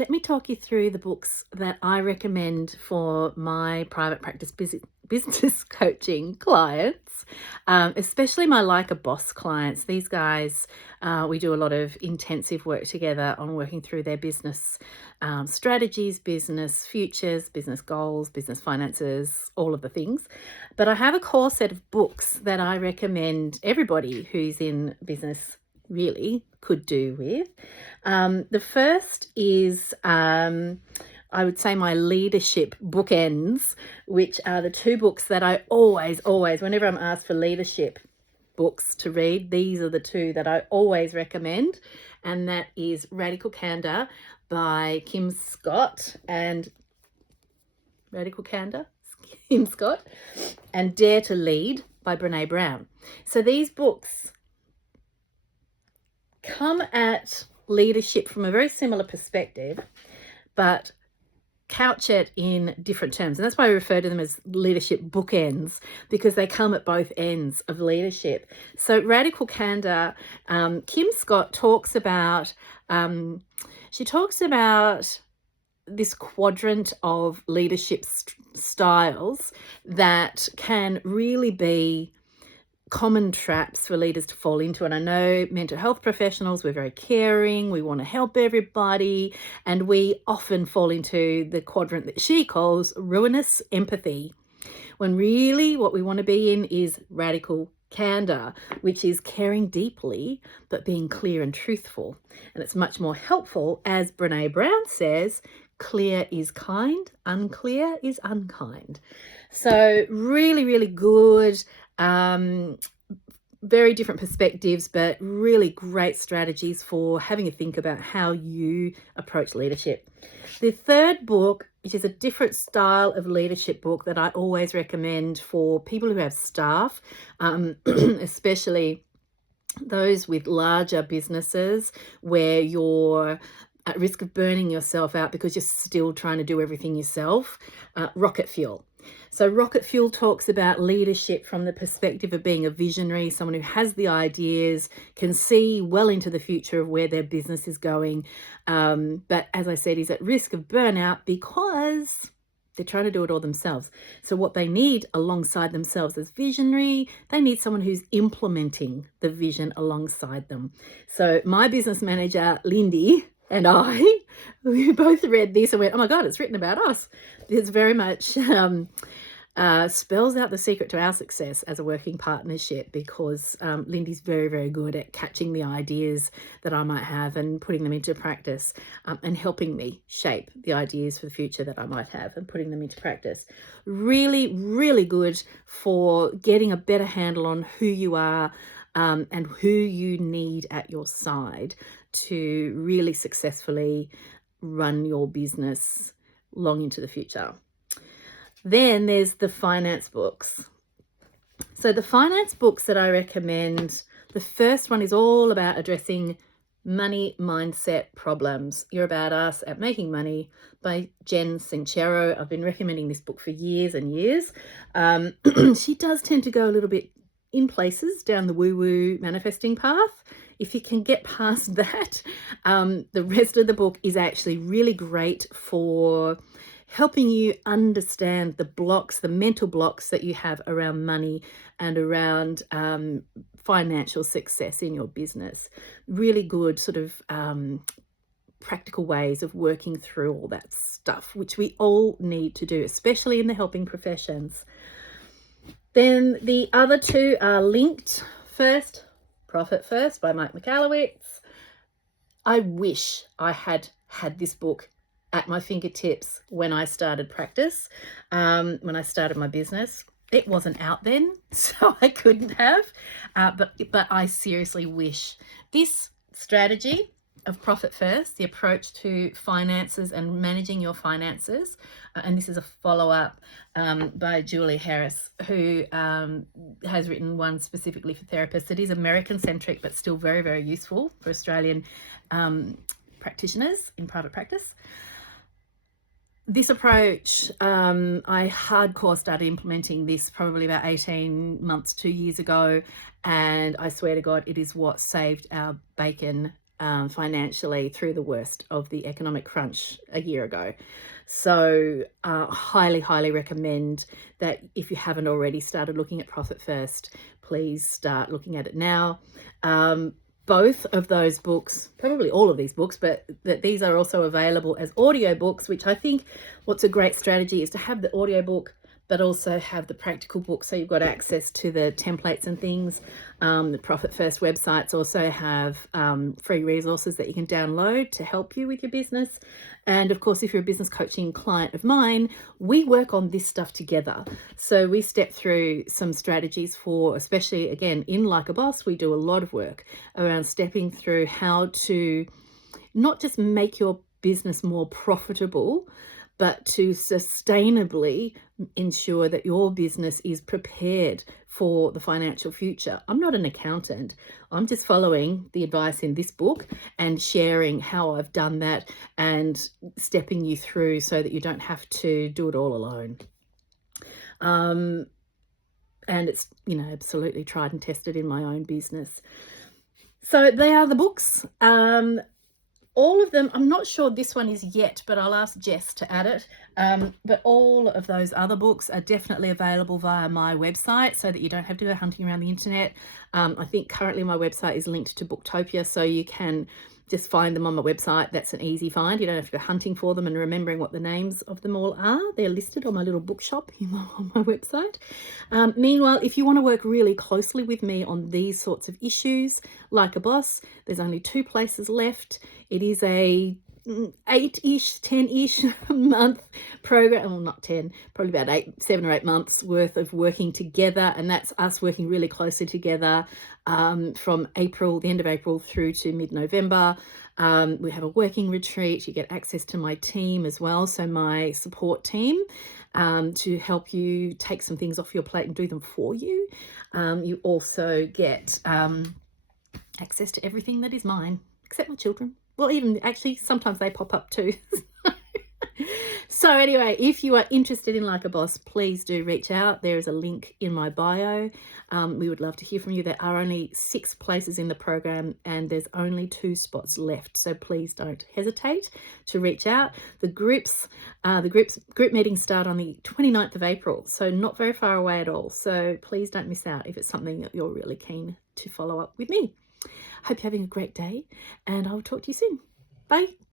let me talk you through the books that I recommend for my private practice business coaching clients, especially my Like a Boss clients. These guys, we do a lot of intensive work together on working through their business strategies, business futures, business goals, business finances, all of the things. But I have a core set of books that I recommend everybody who's in business really could do with. The first is, I would say, my leadership bookends, which are the two books that I always, whenever I'm asked for leadership books to read, these are the two that I always recommend. And that is Radical Candor by Kim Scott and and Dare to Lead by Brene Brown. So these books come at leadership from a very similar perspective, but couch it in different terms. And that's why I refer to them as leadership bookends, because they come at both ends of leadership. So Radical Candor, Kim Scott talks about, this quadrant of leadership styles that can really be common traps for leaders to fall into. And I know mental health professionals, we're very caring, we want to help everybody, and we often fall into the quadrant that she calls ruinous empathy, when really what we want to be in is radical candor, which is caring deeply but being clear and truthful. And it's much more helpful, as Brene Brown says, clear is kind, unclear is unkind. So really, really good, very different perspectives, but really great strategies for having a think about how you approach leadership. The third book, which is a different style of leadership book that I always recommend for people who have staff, especially those with larger businesses where you're at risk of burning yourself out because you're still trying to do everything yourself, Rocket Fuel. So Rocket Fuel talks about leadership from the perspective of being a visionary, someone who has the ideas, can see well into the future of where their business is going. But as I said, is at risk of burnout because they're trying to do it all themselves. So what they need alongside themselves as visionary, they need someone who's implementing the vision alongside them. So my business manager, Lindy, and we both read this and went, oh my God, it's written about us. It's very much spells out the secret to our success as a working partnership, because Lindy's very, very good at catching the ideas that I might have and putting them into practice, and helping me shape the ideas for the future that I might have and putting them into practice. Really, really good for getting a better handle on who you are, and who you need at your side to really successfully run your business long into the future. Then there's the finance books. So the finance books that I recommend, the first one is all about addressing money mindset problems. You're About Us at Making Money by Jen Sincero. I've been recommending this book for years and years. She does tend to go a little bit in places down the woo-woo manifesting path. If you can get past that, the rest of the book is actually really great for helping you understand the blocks, the mental blocks that you have around money and around financial success in your business. Really good sort of practical ways of working through all that stuff, which we all need to do, especially in the helping professions. Then the other two are linked. First, Profit First by Michalowicz. I wish I had this book at my fingertips when I started practice, when I started my business. It wasn't out then, so I couldn't have, but I seriously wish. This strategy of Profit First, the approach to finances and managing your finances, and this is a follow-up by Julie Harris, who has written one specifically for therapists. It is American-centric, but still very, very useful for Australian practitioners in private practice. This approach, I hardcore started implementing this probably about 18 months, 2 years ago, and I swear to God, it is what saved our bacon financially through the worst of the economic crunch a year ago. So highly, highly recommend that if you haven't already started looking at Profit First, please start looking at it now. Both of those books, probably all of these books, but that these are also available as audiobooks, which I think what's a great strategy is to have the audiobook but also have the practical book, so you've got access to the templates and things. The Profit First websites also have free resources that you can download to help you with your business. And of course, if you're a business coaching client of mine, we work on this stuff together. So we step through some strategies for, especially again, in Like a Boss, we do a lot of work around stepping through how to not just make your business more profitable, but to sustainably ensure that your business is prepared for the financial future. I'm not an accountant. I'm just following the advice in this book and sharing how I've done that and stepping you through so that you don't have to do it all alone. And it's, absolutely tried and tested in my own business. So they are the books. All of them, I'm not sure this one is yet, but I'll ask Jess to add it. But all of those other books are definitely available via my website so that you don't have to go hunting around the internet. I think currently my website is linked to Booktopia, so you can just find them on my website. That's an easy find. You don't have to go hunting for them and remembering what the names of them all are. They're listed on my little bookshop on my website. Meanwhile, if you want to work really closely with me on these sorts of issues, Like a Boss, there's only 2 places left. It is a 8-ish, 10-ish month program. Well, not 10, probably about 7 or 8 months worth of working together. And that's us working really closely together from April, the end of April through to mid-November. We have a working retreat. You get access to my team as well. So my support team to help you take some things off your plate and do them for you. You also get access to everything that is mine, except my children. Well, even actually, sometimes they pop up too. So anyway, if you are interested in Like a Boss, please do reach out. There is a link in my bio. We would love to hear from you. There are only 6 places in the program and there's only 2 spots left. So please don't hesitate to reach out. The group meetings start on the 29th of April, so not very far away at all. So please don't miss out if it's something that you're really keen to follow up with me. Hope you're having a great day and I'll talk to you soon. Bye.